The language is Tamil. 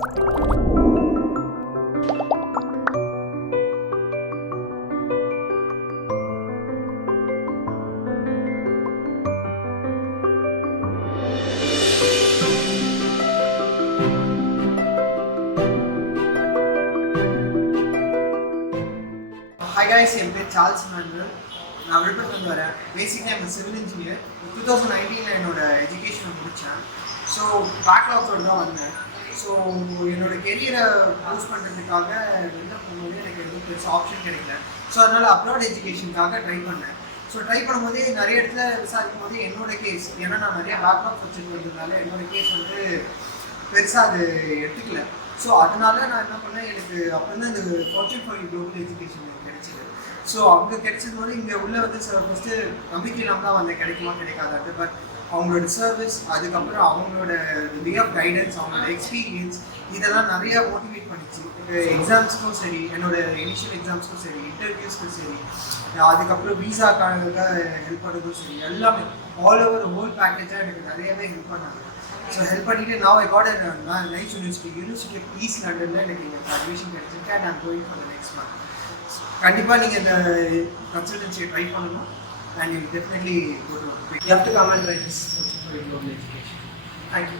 Hi guys, என் பேர் சார்ல்ஸ் மேனுவல். நான் விழுப்புரத்துலேருந்து வரேன். பேசிக்காக நான் சிவில் இன்ஜினியர். 2019 என்னோட எஜுகேஷனை முடித்தேன். ஸோ பேக்லாக்ஸோடு தான் வந்தேன். ஸோ என்னோட கெரியரை பூஸ்ட் பண்ணுறதுக்காக வெளில போகும்போது எனக்கு எதுவும் பெருசாக ஆப்ஷன் கிடைக்கல. ஸோ அதனால் அப்ராட் எஜுகேஷனுக்காக ட்ரை பண்ணேன். ஸோ ட்ரை பண்ணும்போது நிறைய இடத்துல விசாரிக்கும் போது என்னோட கேஸ், ஏன்னா நான் நிறைய பேக்லாக் வச்சுட்டு வந்ததுனால என்னோட கேஸ் வந்து பெருசாக அது எடுத்துக்கல. ஸோ அதனால நான் என்ன பண்ணேன், எனக்கு அப்போ தான் இந்த ஃபார்ச்சூன் ஃபார் குளோபல் எஜுகேஷன் கிடைச்சிது. ஸோ அங்கே கிடைச்சது போது இங்கே உள்ளே வந்து ஃபஸ்ட்டு நம்பிக்கை இல்லாமல் தான் வந்து கிடைக்குமா கிடைக்காதாட்டு. பட் அவங்களோட சர்வீஸ், அதுக்கப்புறம் அவங்களோட வே ஆஃப் கைடன்ஸ், அவங்களோட எக்ஸ்பீரியன்ஸ், இதெல்லாம் நிறைய மோட்டிவேட் பண்ணிச்சு. எக்ஸாம்ஸ்க்கும் சரி, என்னோட இனிஷியல் எக்ஸாம்ஸ்க்கும் சரி, இன்டர்வியூஸ்க்கும் சரி, அதுக்கப்புறம் வீசாக்காக ஹெல்ப் பண்ணுறதும் சரி, எல்லாமே ஆல் ஓவர் ஹோல் பேக்கேஜாக எனக்கு நிறையவே ஹெல்ப் பண்ணாங்க. ஸோ ஹெல்ப் பண்ணிவிட்டு நான் I got nice university of east லண்டனில் எனக்கு எங்களுக்கு அட்மிஷன் கிடைச்சிருக்கு. And I'm going for the next month. கண்டிப்பாக நீங்கள் இந்த கன்சல்டன்சியை ட்ரை பண்ணணும். And you definitely go to you have to come and try this for your education. Thank you.